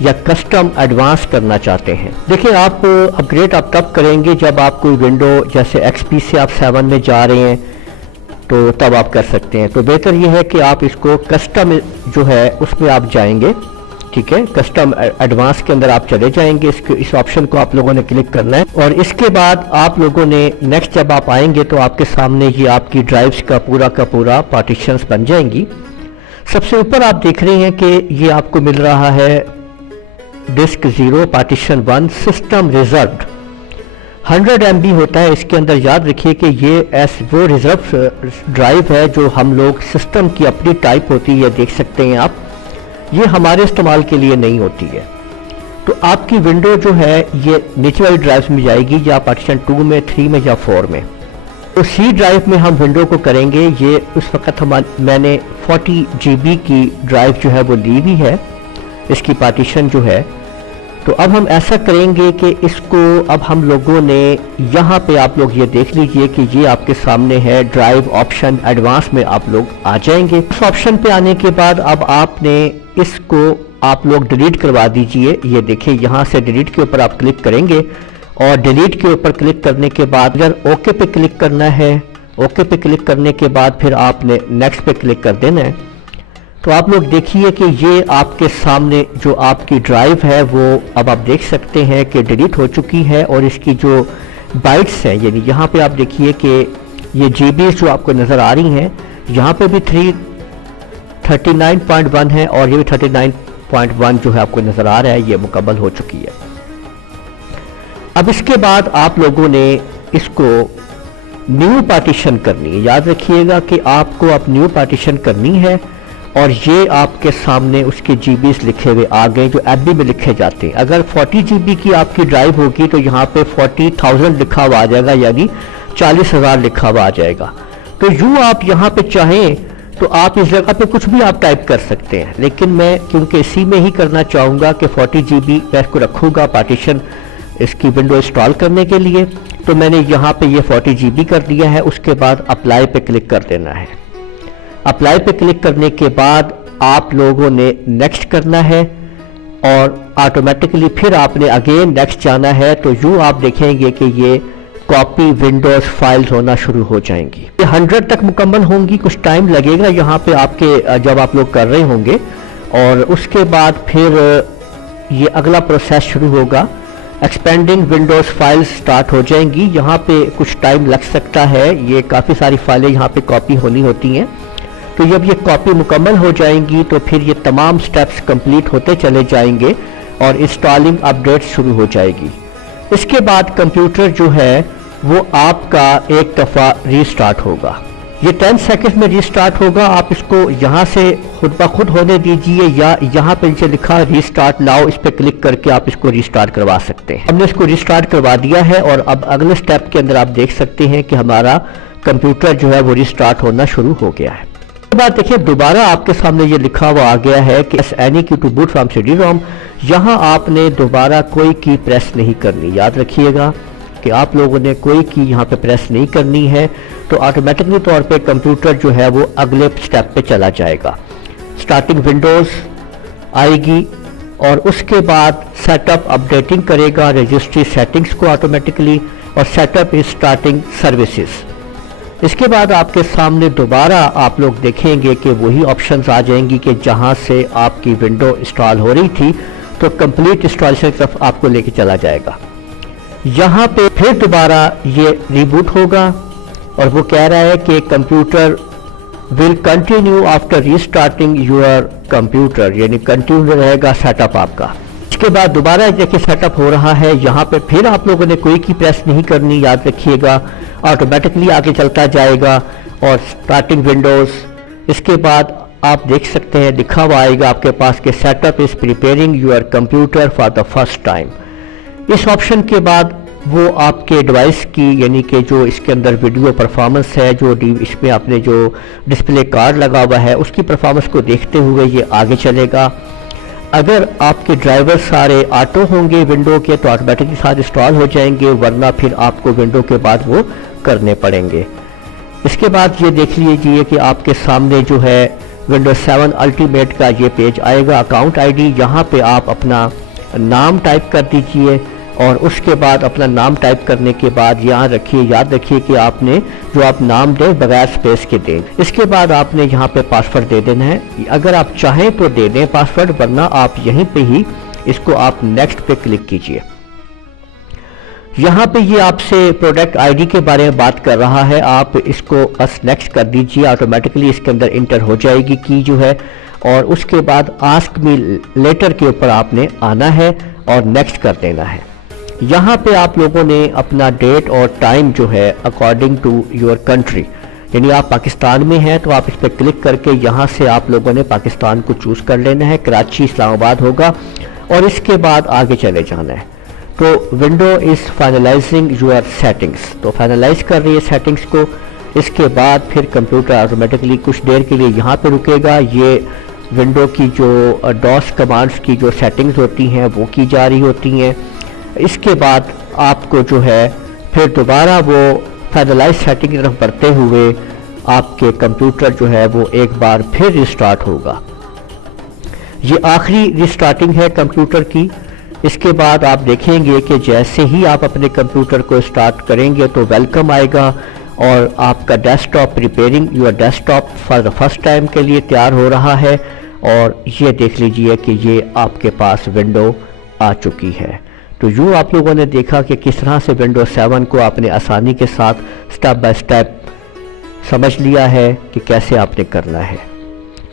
یا custom advance کرنا چاہتے ہیں. دیکھیں آپ اپگریڈ آپ تب کریں گے جب آپ کوئی ونڈو جیسے XP سے آپ 7 میں جا رہے ہیں تو تب آپ کر سکتے ہیں. تو بہتر یہ ہے کہ آپ اس کو کسٹم جو ہے اس میں آپ جائیں گے. ٹھیک ہے, کسٹم ایڈوانس کے اندر آپ چلے جائیں گے. اس آپشن کو آپ لوگوں نے کلک کرنا ہے اور اس کے بعد آپ لوگوں نے نیکسٹ جب آپ آئیں گے تو آپ کے سامنے یہ آپ کی ڈرائیوز کا پورا پارٹیشنز بن جائیں گی. سب سے اوپر آپ دیکھ رہے ہیں کہ یہ آپ کو مل رہا ہے disk 0 partition 1 system reserved 100 MB ہوتا ہے. اس کے اندر یاد رکھیے کہ یہ وہ ریزرو ڈرائیو ہے جو ہم لوگ سسٹم کی اپنی ٹائپ ہوتی ہے, دیکھ سکتے ہیں آپ, یہ ہمارے استعمال کے لیے نہیں ہوتی ہے. تو آپ کی ونڈو جو ہے یہ نیچے والی ڈرائیوز میں جائے گی, یا پارٹیشن 2 میں 3 میں یا 4 میں. تو C ڈرائیو میں ہم ونڈو کو کریں گے. یہ اس وقت میں نے 40 GB کی ڈرائیو جو ہے وہ لی ہوئی ہے, اس کی پارٹیشن جو ہے. تو اب ہم ایسا کریں گے کہ اس کو اب ہم لوگوں نے یہاں پہ آپ لوگ یہ دیکھ لیجئے کہ یہ آپ کے سامنے ہے ڈرائیو آپشن ایڈوانس میں آپ لوگ آ جائیں گے. اس آپشن پہ آنے کے بعد اب آپ نے اس کو آپ لوگ ڈیلیٹ کروا دیجئے. یہ دیکھیں یہاں سے ڈیلیٹ کے اوپر آپ کلک کریں گے اور ڈیلیٹ کے اوپر کلک کرنے کے بعد اگر اوکے پہ کلک کرنا ہے, اوکے پہ کلک کرنے کے بعد پھر آپ نے نیکسٹ پہ کلک کر دینا ہے. تو آپ لوگ دیکھیے کہ یہ آپ کے سامنے جو آپ کی ڈرائیو ہے وہ اب آپ دیکھ سکتے ہیں کہ ڈیلیٹ ہو چکی ہے, اور اس کی جو بائٹس ہیں یعنی یہاں پہ آپ دیکھیے کہ یہ GBs جو آپ کو نظر آ رہی ہیں, یہاں پہ بھی 39.1 ہے اور یہ بھی 39.1 جو ہے آپ کو نظر آ رہا ہے, یہ مکمل ہو چکی ہے. اب اس کے بعد آپ لوگوں نے اس کو نیو پارٹیشن کرنی ہے. یاد رکھیے گا کہ آپ کو اب نیو پارٹیشن کرنی ہے, اور یہ آپ کے سامنے اس کے GBs لکھے ہوئے آ گئے جو MB میں لکھے جاتے ہیں. اگر 40 GB کی آپ کی ڈرائیو ہوگی تو یہاں پہ 40,000 لکھا ہوا آ جائے گا, یعنی 40,000 لکھا ہوا آ جائے گا. تو یوں آپ یہاں پہ چاہیں تو آپ اس جگہ پہ کچھ بھی آپ ٹائپ کر سکتے ہیں, لیکن میں کیونکہ اسی میں ہی کرنا چاہوں گا کہ 40 GB میں اس کو رکھوں گا پارٹیشن اس کی ونڈو انسٹال کرنے کے لیے, تو میں نے یہاں پہ یہ 40 GB کر دیا ہے. اس کے بعد اپلائی پہ کلک کر دینا ہے. اپلائی پہ کلک کرنے کے بعد آپ لوگوں نے نیکسٹ کرنا ہے اور آٹومیٹکلی پھر آپ نے اگین نیکسٹ جانا ہے. تو یوں آپ دیکھیں گے کہ یہ کاپی ونڈوز فائلز ہونا شروع ہو جائیں گی. یہ 100 تک مکمل ہوں گی, کچھ ٹائم لگے گا یہاں پہ آپ کے جب آپ لوگ کر رہے ہوں گے, اور اس کے بعد پھر یہ اگلا پروسیس شروع ہوگا. ایکسپینڈنگ ونڈوز فائلز سٹارٹ ہو جائیں گی. یہاں پہ کچھ ٹائم لگ سکتا ہے, یہ کافی ساری فائلیں یہاں پہ کاپی ہونی ہوتی ہیں. تو جب یہ کاپی مکمل ہو جائیں گی تو پھر یہ تمام سٹیپس کمپلیٹ ہوتے چلے جائیں گے اور انسٹالنگ اپڈیٹ شروع ہو جائے گی. اس کے بعد کمپیوٹر جو ہے وہ آپ کا ایک دفعہ ریسٹارٹ ہوگا. یہ 10 سیکنڈ میں ریسٹارٹ ہوگا. آپ اس کو یہاں سے خود بخود ہونے دیجئے, یا یہاں پہ نیچے لکھا ریسٹارٹ ناؤ, اس پہ کلک کر کے آپ اس کو ریسٹارٹ کروا سکتے ہیں. ہم نے اس کو ریسٹارٹ کروا دیا ہے, اور اب اگلے سٹیپ کے اندر آپ دیکھ سکتے ہیں کہ ہمارا کمپیوٹر جو ہے وہ ریسٹارٹ ہونا شروع ہو گیا ہے. بات دیکھیں دوبارہ آپ کے سامنے یہ لکھا ہوا آ گیا ہے کہ any key to boot from CD-ROM. یہاں آپ نے دوبارہ کوئی کی پریس نہیں کرنی. یاد رکھیے گا کہ آپ لوگوں نے کوئی کی یہاں پہ پریس نہیں کرنی ہے, تو آٹومیٹکلی طور پہ کمپیوٹر جو ہے وہ اگلے سٹیپ پہ چلا جائے گا. سٹارٹنگ ونڈوز آئے گی اور اس کے بعد سیٹ اپ اپڈیٹنگ کرے گا رجسٹری سیٹنگز کو آٹومیٹکلی, اور سیٹ اپ از سٹارٹنگ سروسز. اس کے بعد آپ کے سامنے دوبارہ آپ لوگ دیکھیں گے کہ وہی آپشنز آ جائیں گی کہ جہاں سے آپ کی ونڈو انسٹال ہو رہی تھی, تو کمپلیٹ انسٹالیشن کی طرف آپ کو لے کے چلا جائے گا. یہاں پہ پھر دوبارہ یہ ریبوٹ ہوگا, اور وہ کہہ رہا ہے کہ computer will continue after ریسٹارٹنگ your computer, یعنی کنٹینیو رہے گا سیٹ اپ آپ کا. اس کے بعد دوبارہ دیکھیں سیٹ اپ ہو رہا ہے. یہاں پہ پھر آپ لوگوں نے کوئی کی پریس نہیں کرنی, یاد رکھیے گا, آٹومیٹکلی آگے چلتا جائے گا. اور سٹارٹنگ ونڈوز, اس کے بعد آپ دیکھ سکتے ہیں لکھا ہوا آئے گا آپ کے پاس کہ setup is preparing your computer for the first time. اس آپشن کے بعد وہ آپ کے ڈیوائس کی یعنی کہ جو اس کے اندر ویڈیو پرفارمنس ہے, جو اس میں آپ نے جو ڈسپلے کارڈ لگا ہوا ہے, اس کی پرفارمنس کو دیکھتے ہوئے یہ آگے چلے گا. اگر آپ کے ڈرائیور سارے آٹو ہوں گے ونڈو کے تو آٹومیٹکلی ساتھ انسٹال ہو جائیں گے, ورنہ پھر آپ کو ونڈو کے بعد وہ کرنے پڑیں گے. اس کے بعد یہ دیکھ لیجئے کہ آپ کے سامنے جو ہے ونڈوز 7 الٹیمیٹ کا یہ پیج آئے گا، اکاؤنٹ آئی ڈی، یہاں پہ آپ اپنا نام ٹائپ کر دیجئے، اور اس کے بعد اپنا نام ٹائپ کرنے کے بعد یہاں رکھیے، یاد رکھیے کہ آپ نے جو آپ نام دیں بغیر سپیس کے دیں۔ اس کے بعد آپ نے یہاں پہ پاسورڈ دے دینا ہے، اگر آپ چاہیں تو دے دیں پاسورڈ، ورنہ آپ یہیں پہ ہی اس کو آپ نیکسٹ پہ کلک کیجئے۔ یہاں پہ یہ آپ سے پروڈکٹ آئی ڈی کے بارے میں بات کر رہا ہے، آپ اس کو بس نیکسٹ کر دیجئے، آٹومیٹکلی اس کے اندر انٹر ہو جائے گی کی جو ہے، اور اس کے بعد آسک می لیٹر کے اوپر آپ نے آنا ہے اور نیکسٹ کر دینا ہے۔ یہاں پہ آپ لوگوں نے اپنا ڈیٹ اور ٹائم جو ہے اکارڈنگ ٹو یور کنٹری، یعنی آپ پاکستان میں ہیں تو آپ اس پہ کلک کر کے یہاں سے آپ لوگوں نے پاکستان کو چوز کر لینا ہے، کراچی اسلام آباد ہوگا، اور اس کے بعد آگے چلے جانا ہے۔ تو window is finalising your settings, تو فائنلائز کر رہی ہے سیٹنگز کو، اس کے بعد پھر کمپیوٹر آٹومیٹکلی کچھ دیر کے لیے یہاں پہ رکے گا، یہ ونڈو کی جو ڈوس کمانڈز کی جو سیٹنگز ہوتی ہیں وہ کی جا رہی ہوتی ہیں۔ اس کے بعد آپ کو جو ہے پھر دوبارہ وہ فائنلائز سیٹنگ کی طرف بڑھتے ہوئے آپ کے کمپیوٹر جو ہے وہ ایک بار پھر ریسٹارٹ ہوگا۔ یہ آخری ریسٹارٹنگ ہے کمپیوٹر کی۔ اس کے بعد آپ دیکھیں گے کہ جیسے ہی آپ اپنے کمپیوٹر کو سٹارٹ کریں گے تو ویلکم آئے گا، اور آپ کا desktop preparing your desktop for the first time کے لیے تیار ہو رہا ہے، اور یہ دیکھ لیجئے کہ یہ آپ کے پاس ونڈو آ چکی ہے۔ تو یوں آپ لوگوں نے دیکھا کہ کس طرح سے ونڈوز 7 کو آپ نے آسانی کے ساتھ سٹیپ بائی سٹیپ سمجھ لیا ہے کہ کیسے آپ نے کرنا ہے۔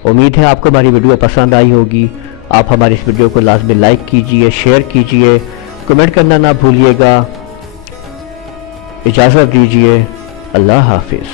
امید ہے آپ کو ہماری ویڈیو پسند آئی ہوگی۔ آپ ہماری اس ویڈیو کو لازمی لائک کیجئے، شیئر کیجئے، کمنٹ کرنا نہ بھولیے گا۔ اجازت دیجئے، اللہ حافظ۔